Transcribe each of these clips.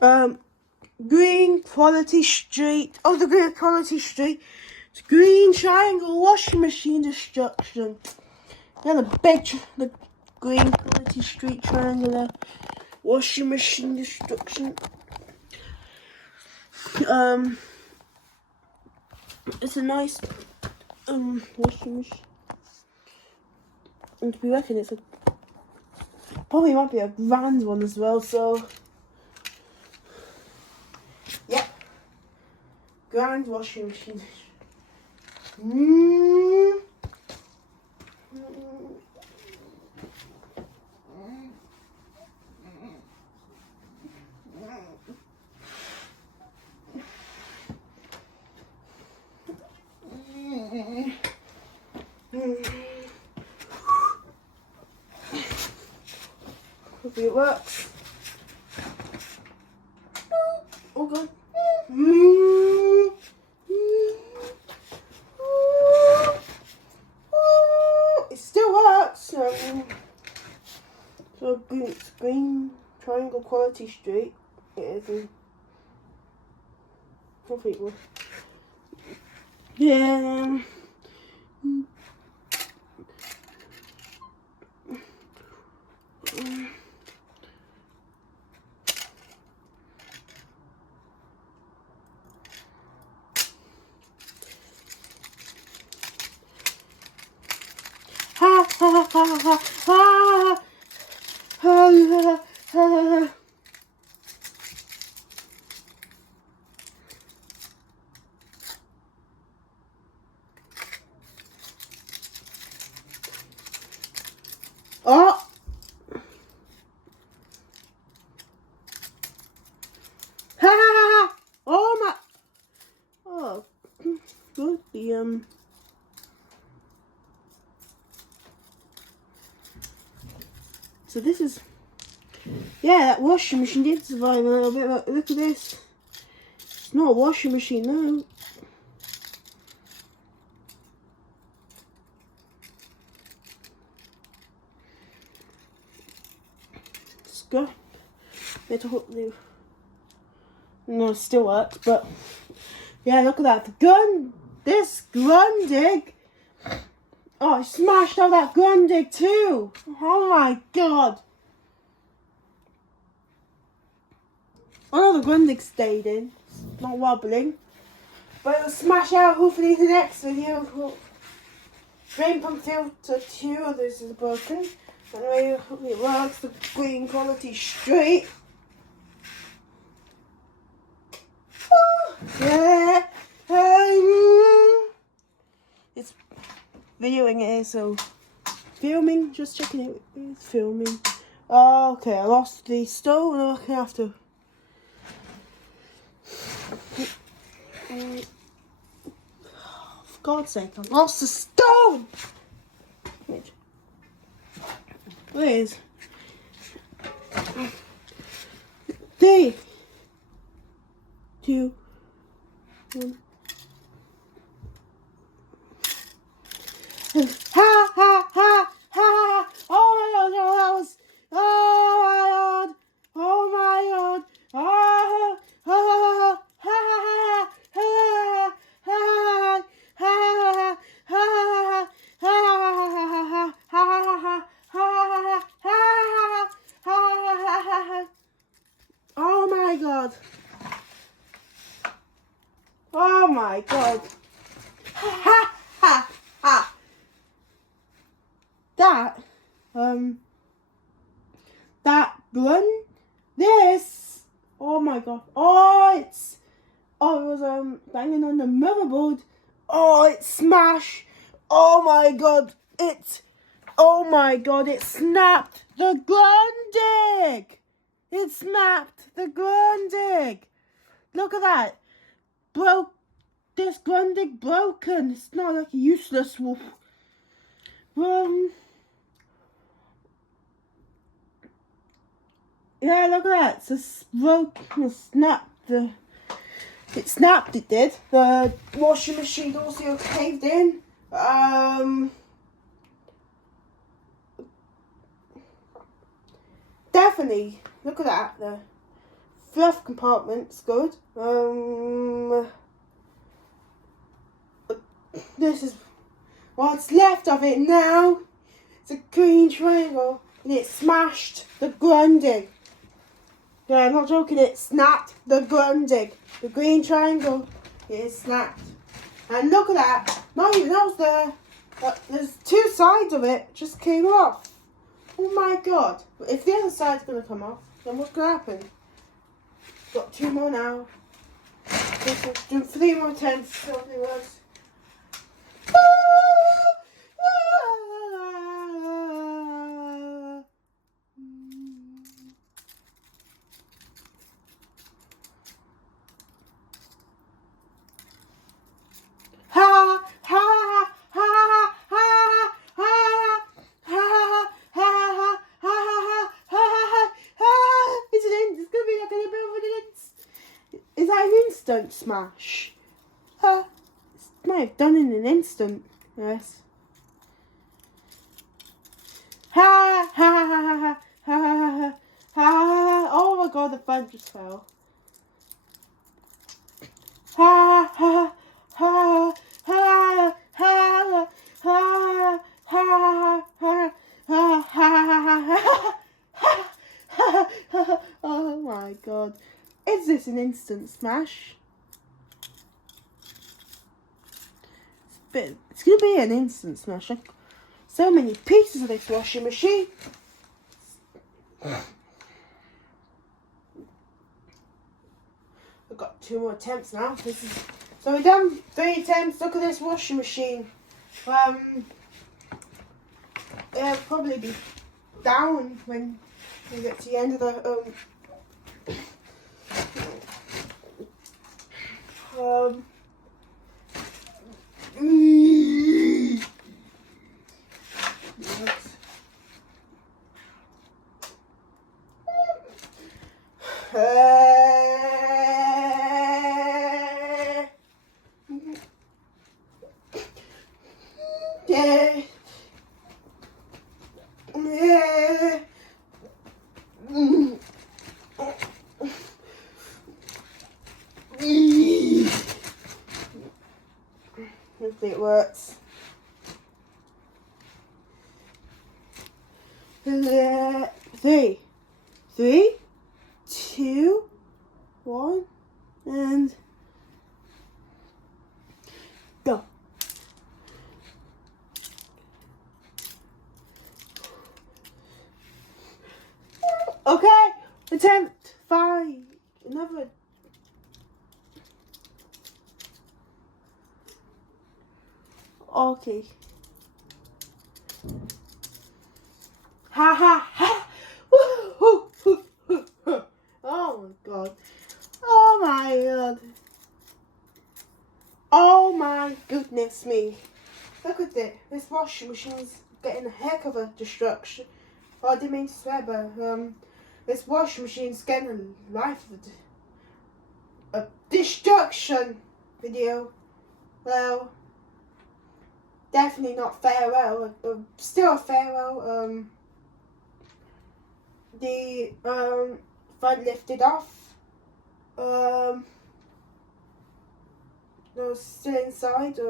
Green Quality Street. Oh, the Green Quality Street. It's Green Triangle Washing Machine Destruction. And the Green Quality Street Triangular Washing Machine Destruction. It's a nice washing machine. And we reckon it's probably might be a grand one as well, so yeah. Grand washing machine. Hopefully it works. Oh god. It still works. So it's Green Triangle Quality Street. It is. Hopefully it works. Yeah. Ha ha ha ha ha ha ha. Oh. Ha ha ha. Oh my. Oh. Good. So this is, yeah, that washing machine did survive a little bit, but look at this. It's not a washing machine, no. It's good. Better hope they, no, it still works, but yeah, look at that. The gun, this Grundig. Oh, I smashed out that Grundig too. Oh my god. Oh, the Grundig stayed in. It's not wobbling. But it'll smash out hopefully the next video. Drain pump filter 2, this is broken. Anyway, hopefully it works. The Green Quality Street. Oh, yeah. It's videoing it, so filming, just checking it. It's filming. Oh, okay, I lost the stove and I'm gonna have to. For God's sake, I lost the stone! Wait. Where is? 3, 2, 1. Ha ha ha ha! Oh my god, that was. Oh my god! Oh my god! Oh! Oh! Ha ha ha ha ha ha ha! Oh my god! Oh my god! Ha ha ha! That gun, this, oh my god, it was banging on the motherboard, it smashed, oh my god, it snapped the Grundig, look at that, this Grundig broken, it's not like a useless wolf. Yeah, look at that. So it's broken, it snapped. It did. The washing machine also caved in. Definitely. Look at that. The fluff compartment's good. This is what's left of it now. It's a green triangle and it smashed the grunding. Yeah, I'm not joking, it snapped the grunding. The green triangle is snapped. And look at that, not even that was there. There's two sides of it just came off. Oh my god. If the other side's going to come off, then what's going to happen? Got two more now. Do 3 more attempts. Something works. Is that an instant smash? It might have done in an instant. Yes. Ha ha ha ha ha ha ha. Oh my god, the fan just fell. Ha ha ha ha ha ha ha ha. Oh my god. Is this an instant smash? It's going to be an instant smash. So many pieces of this washing machine. I've got 2 more attempts now. So we've done 3 attempts. Look at this washing machine. It'll probably be down when we get to the end of the hopefully it works. 3, 2, 1, and go. Okay, attempt 5. Another. Okay. Ha ha ha! Oh my god! Oh my god! Oh my goodness me! Look at it. This washing machine's getting a heck of a destruction. Oh, I didn't mean to swear, but this washing machine's getting a life of a destruction video. Well, definitely not farewell. Still a farewell. The front lifted off. No, still inside.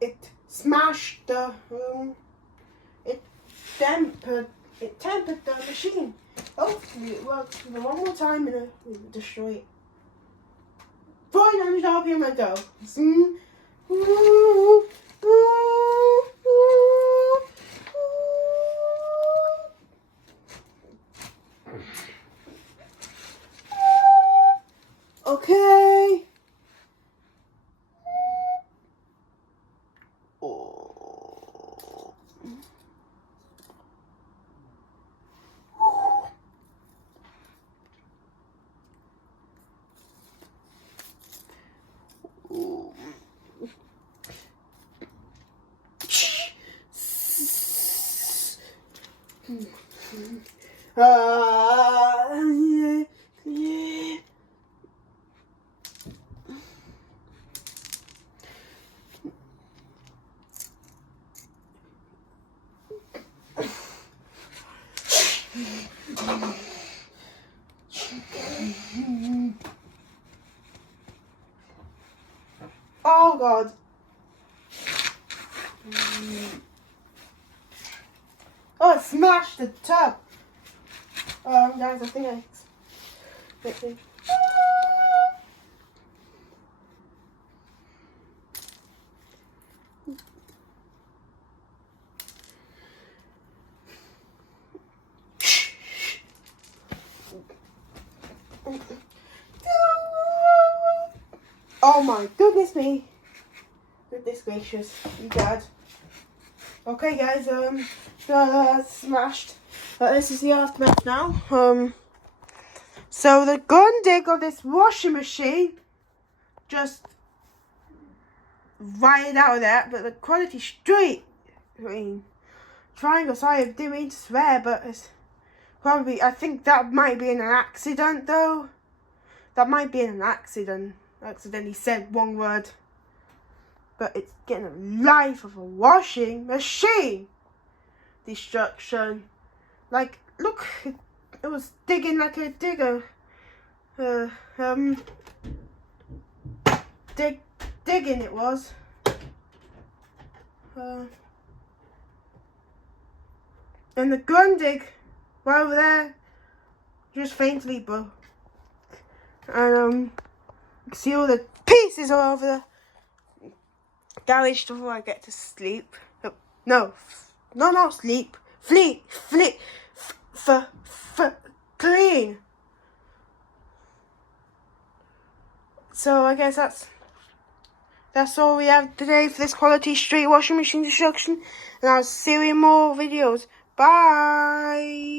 It smashed the it tempered the machine. Hopefully it works one more time and it will destroy it. 400 RPM and go. Okay. Yeah. smashed the tub. Guys, I think oh my goodness me. Goodness gracious, you dad. Okay guys, smashed. But this is the aftermath now. So the Grundig of this washing machine just right out of there, but the Quality Street triangle, sorry, I didn't mean to swear, but it's probably, I think that might be in an accident though. That might be in an accident. Accidentally said one word. But it's getting a life of a washing machine. Destruction. Like, look, it was digging like a digger. Digging it was. And the Grundig, right over there, just faintly broke. And you can see all the pieces all over the garage before I get to sleep. No, not sleep. Clean. So I guess that's all we have today for this Quality Street washing machine destruction. And I'll see you in more videos. Bye.